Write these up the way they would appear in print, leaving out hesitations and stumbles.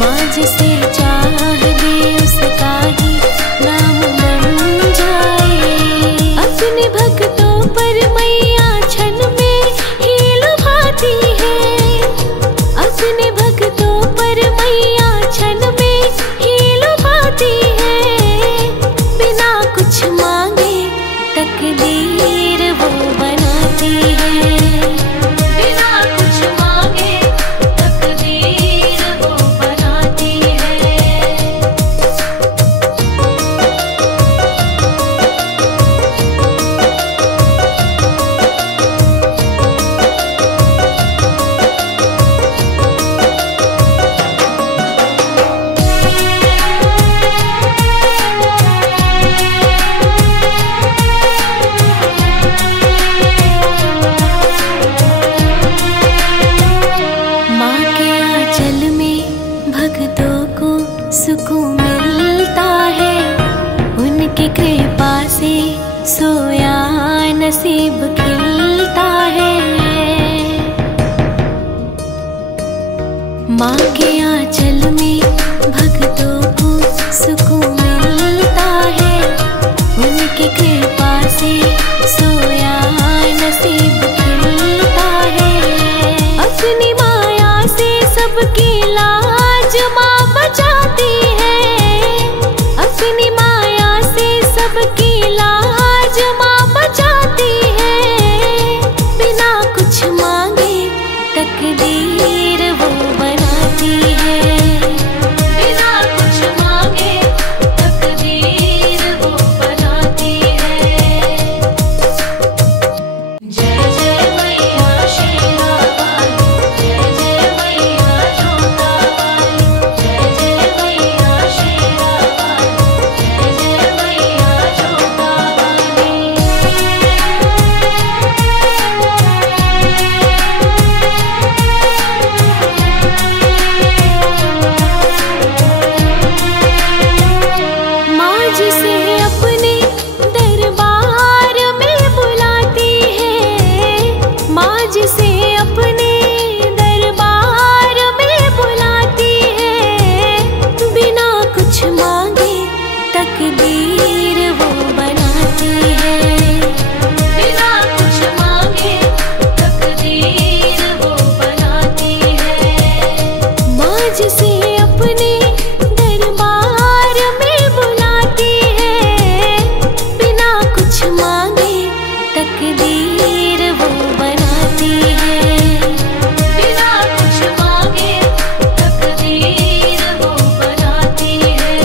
माँ जिसे चाह दे उसका ही नाम बन जाए। अपने भक्तों पर मैया क्षण में ही लुभाती है। अपने भक्तों पर मैया क्षण में ही लुभाती है। बिना कुछ मांगे तकदीर वो बनाती है। बिना कुछ मांगे तकदीर वो बनाती है। माँ के आंचल में भक्तों को सुकून मिलता है। उनकी कृपा से सोया नसीब खिलता है। माँ के आंचल में भक्तों को सुकून मिलता है। उनकी कृपा से सोया नसीब खिलता है। अपनी माया से सबकी लाज माँ बचाती है। अपनी माया से सबकी लाज माँ बचाती है। बिना कुछ मांगे तकदीर वो बनाती है। बिना कुछ मांगे तकदीर वो बनाती है। जय जय मैया शेरा वाली, जय जय मैया जोता वाली, जय जय मैया शेरा वाली, जय जय मैया जोता वाली। माँ जिसे अपने दरबार में बुलाती है। माँ जिसे अपने दरबार में बुलाती है। बिना कुछ मांगे तकदीर वो बनाती है। बिना कुछ मांगे तकदीर वो बनाती है। माँ जिसे अपने दरबार में बुलाती है। बिना कुछ मांगे तकदीर वो बनाती है। बिना कुछ मांगे तकदीर वो बनाती है।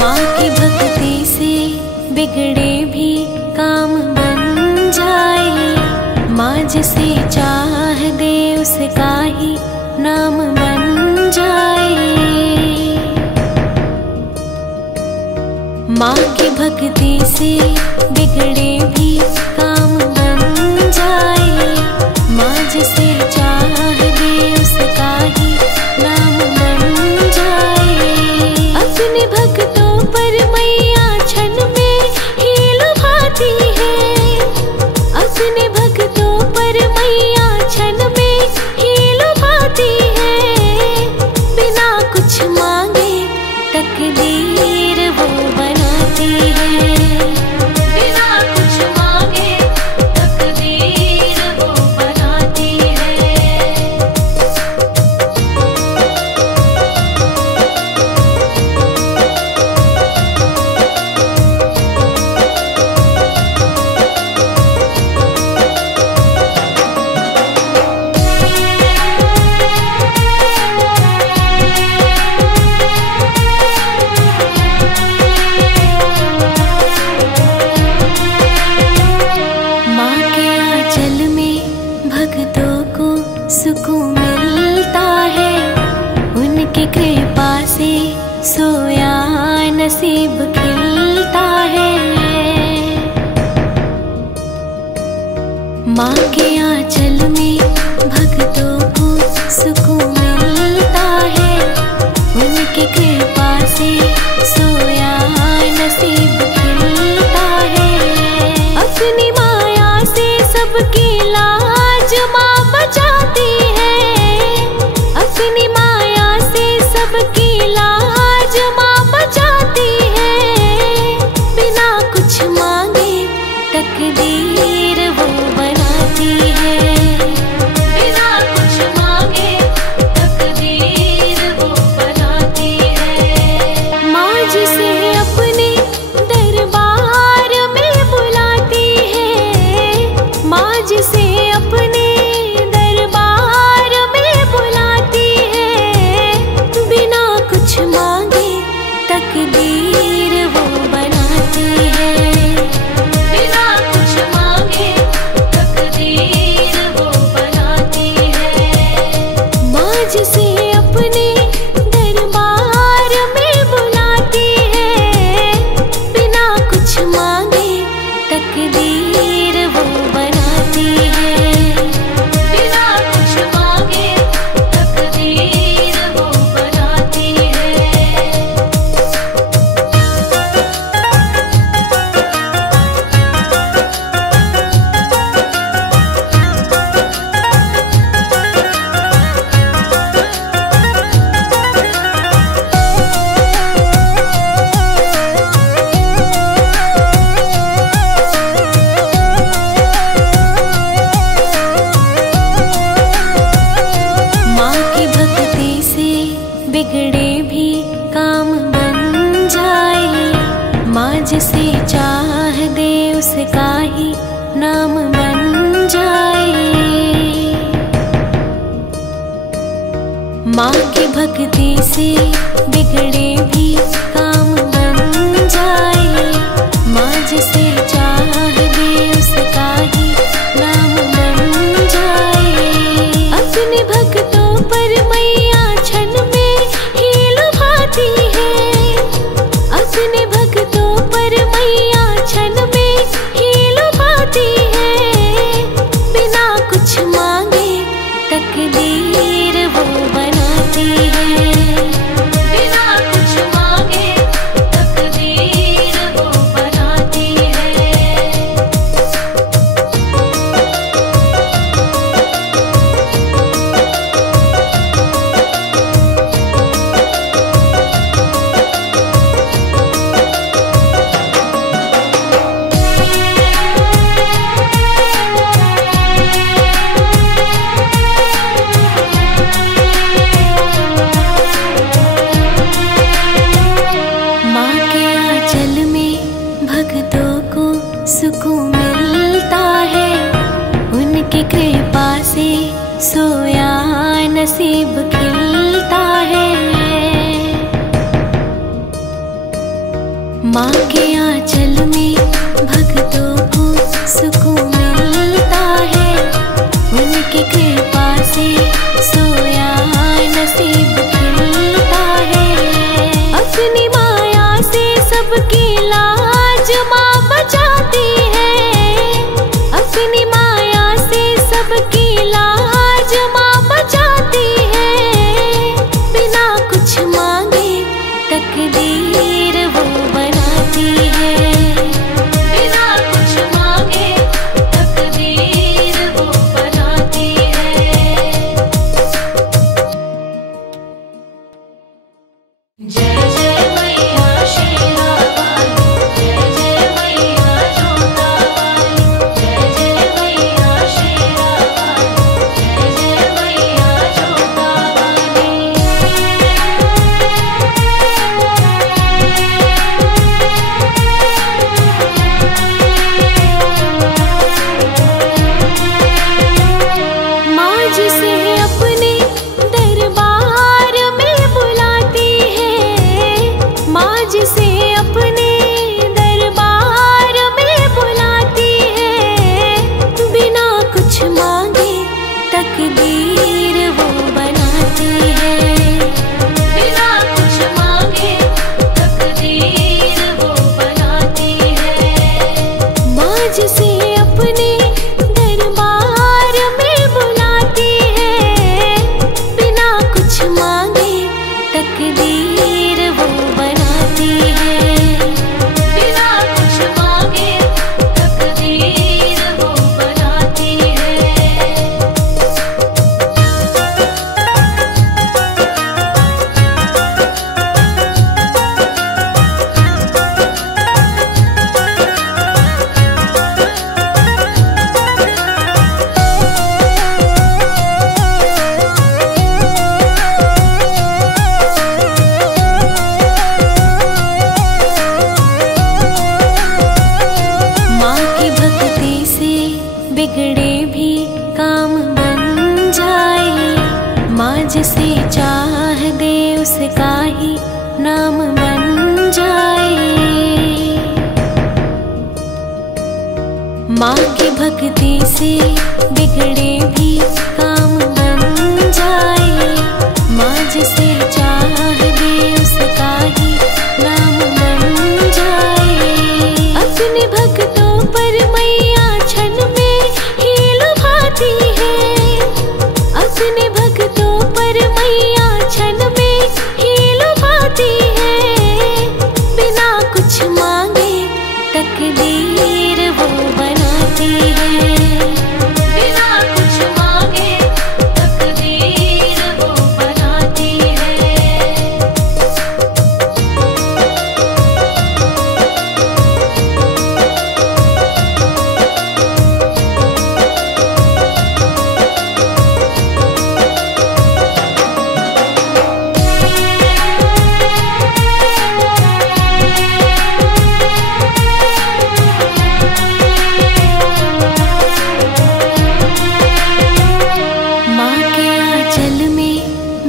माँ की भक्ति से बिगड़े भी काम बन जाए। माँ जिसे चाह दे उसका ही नाम बन जाए। माँ की भक्ति से बिगड़े भी काम बन जाए। माँ जिसे चाह दे उसका ही नाम बन जाए। अपने भक्तों पर मैया क्षण में ही लुभाती है। अपने भक्तों पर मैया क्षण में ही लुभाती है। बिना कुछ मांगे तकदीर वो बनाती है। बिना कुछ मांगे तकदीर वो बनाती है। की कृपा से सोया नसीब खिलता है। अपनी माया से सबकी लाज माँ बचाती है। अपनी माया से सबकी लाज माँ बचाती है। बिना कुछ मांगे तकदीर वो बनाती है। बिना कुछ मांगे तकदीर वो बनाती है। माँ जिसे अपने दरबार में बुलाती है। माँ जिसे अपने दरबार में बुलाती है। बिना कुछ मांगे तकदीर वो बनाती है। बिना कुछ मांगे तकदीर वो बनाती है। माँ जिसे अपने दरबार में बुलाती है। बिना कुछ मांगे तकदीर वो बनाती है। बिना कुछ मांगे तकदीर वो बनाती है। माँ की भक्ति से बिगड़े भी काम बन जाए। माँ जिसे चाह दे उसका ही नाम बन जाए। माँ की भक्ति से बिगड़े भी काम बन जाए। माँ जिसे चाह दे उसका ही नाम बन जाए। अपने भक्तों पर मैया क्षण में ही लुभाती है। अपने भक्तों पर मैया क्षण में ही लुभाती है। बिना कुछ मांगे तकदीर वो बनाती है। बिना कुछ मांगे तकदीर वो बनाती है। माँ के आंचल में भक्तों को सुकून मिलता है। उनकी कृपा से सोया नसीब खिलता है। माँ के आंचल में भक्तों को सुकून मिलता है। उनकी कृपा से सोया नसीब खिलता है। अपनी माया से सबकी लाज माँ बचाती है। अपनी माया से सबकी लाज माँ बचाती है। बिना कुछ मांगे तकदीर वो बनाती है। बिना कुछ मांगे तकदीर वो बनाती है। जय जय मैया शेरा वाली। जय जय बिगड़े भी काम बन जाए। माँ जिसे चाह दे उसका ही नाम बन जाए। माँ की भक्ति से बिगड़े भी काम बन जाए। माँ जिसे चाह दे उसका ही नाम बन जाए। अपने भक्तों पर मैया क्षण में ही लुभाती है। अपने भक्तों पर मैया क्षण में ही लुभाती है। बिना कुछ मांगे तकदीर वो बनाती है। बिना कुछ मांगे तकदीर वो बनाती है। माँ के आंचल में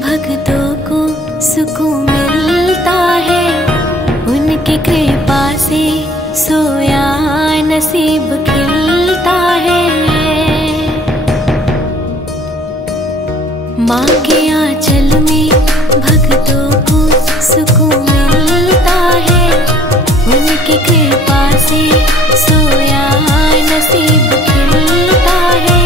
भक्तों को सुकून मिलता है। उनकी कृपा से सोया नसीब खिलता है। माँ के आंचल में भक्तों को सुकून मिलता है। उनकी कृपा से सोया नसीब खिलता है।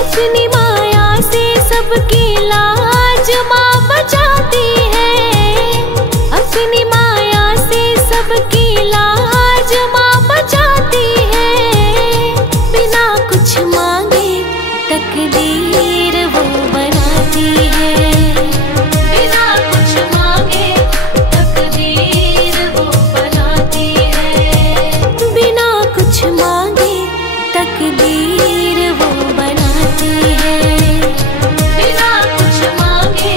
अपनी माया से सबकी लाज माँ बचाती है। अपनी माया से सबकी लाज माँ बचाती है। बिना कुछ मांगे तकदीर वो बनाती है। बिना कुछ मांगे तकदीर वो बनाती है। बिना कुछ मांगे तकदीर वो बनाती है। बिना कुछ मांगे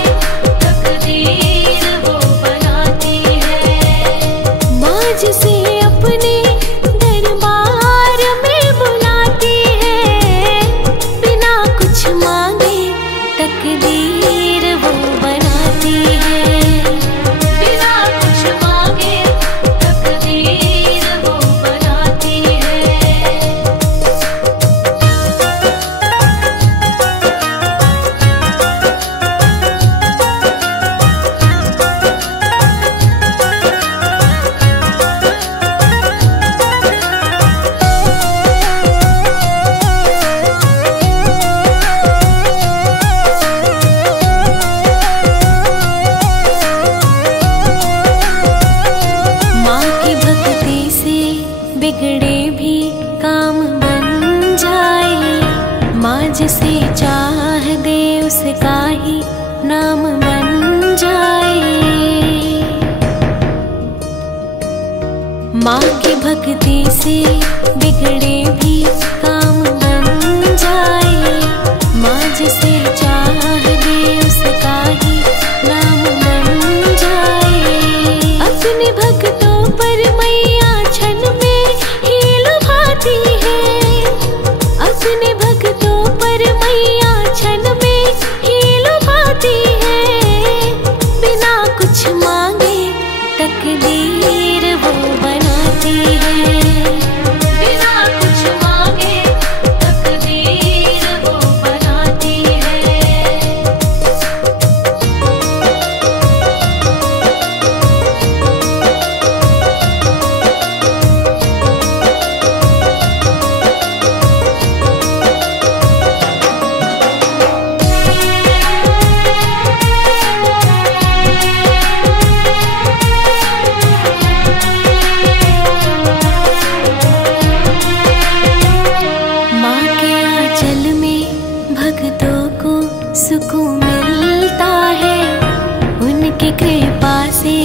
तकदीर वो बनाती है। माँ जिसे अपने दरबार में बुलाती है। बिना कुछ मांगे तकदीर वो बनाती है। बिना कुछ मांगे तकदीर वो बनाती है। माँ की भक्ति से बिगड़े भी काम बन जाए। माँ जिसे चाह दे उसका ही नाम बन जाए। माँ की भक्ति से बिगड़े भी काम बन जाए। माँ जिसे चाह दे उसका ही नाम बन जाए। अपने भक्तों पर मैया क्षण में ही लुभाती है। अपने भक्तों पर मैया क्षण में ही लुभाती है। बिना कुछ मांगे तकदीर वो बनाती है। बिना कुछ मांगे तकदीर वो बनाती है। माँ के आंचल में भक्तों को सुकून मिलता है। उनकी कृपा से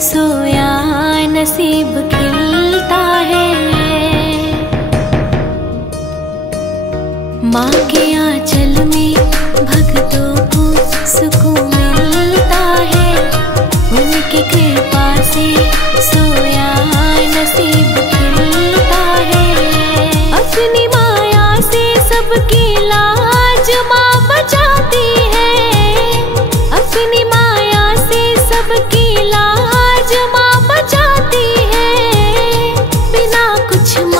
सोया नसीब खिलता है। माँ के आंचल में भक्तों को सुकून मिलता है। उनकी कृपा से सोया नसीब खिलता है। अपनी माया से कुछ